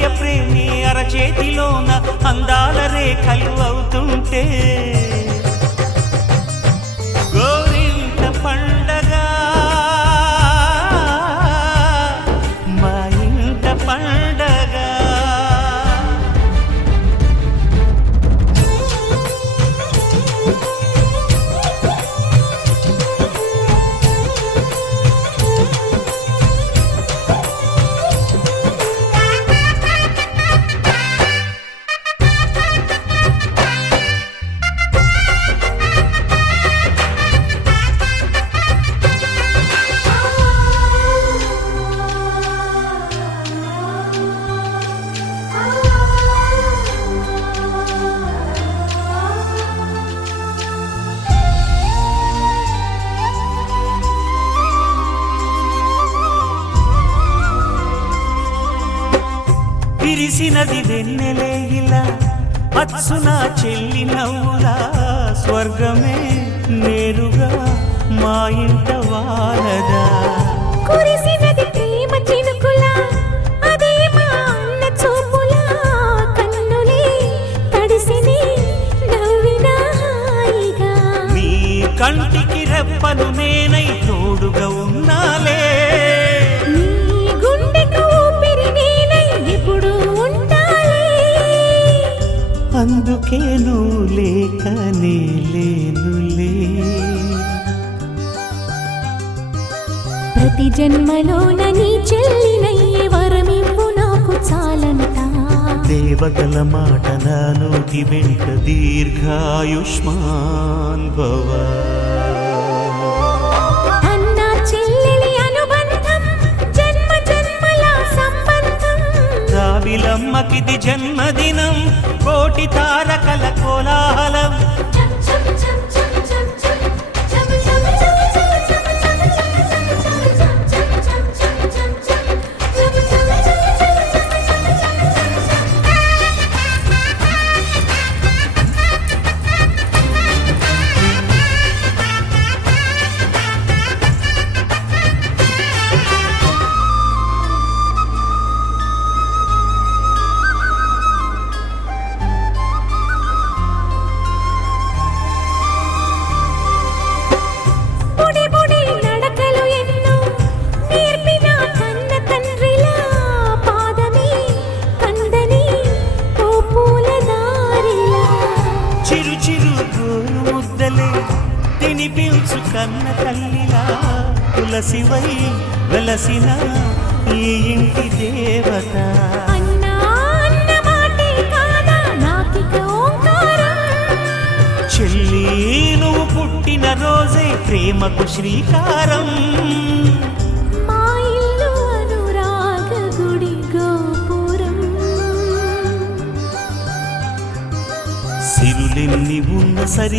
అన్నయ్య ప్రేమి అరచేతిలోన అందాల రేఖలు అవుతుంటే గోరింట పండగ మా ఇంట పండగ. విరిసినది వెన్నెలే ఇలా అచ్చున చెల్లి నవ్వులా స్వర్గమే నేరుగా మా ఇంట వాలదా. కురిసినది ప్రేమ చినుకులా అదే మా అన్న చూపులా కన్నులే తడిసిని నవ్వినా హాయిగా. నీ కంటికి రెప్పను నేనై తోడుగా ఉన్నాలే. అందుకే నువ్వు లేకనే లేనులే. ప్రతి జన్మలోన నీ చెల్లినయ్యే వరమివ్వు నాకు చాలంట. దేవతల మాట నా నోటి వెంట దీర్ఘాయుష్మాన్ భవ. అన్న చెల్లెలి అనుబంధం జన్మ జన్మల సంబంధం. రావిలమ్మకిది జన్మదినం కోటి తారకల కోలాహలం. చిరు చిరు గోరు ముద్దలే తినిపించు కన్న తల్లిలా తులసివై వెలసిన ఈ ఇంటి దేవత. చెల్లి నువ్వు పుట్టిన రోజే ప్రేమకు శ్రీకారం. మా ఇల్లు అనురాగ గుడి గోపురం. సిరులెన్ని ఉన్న సరి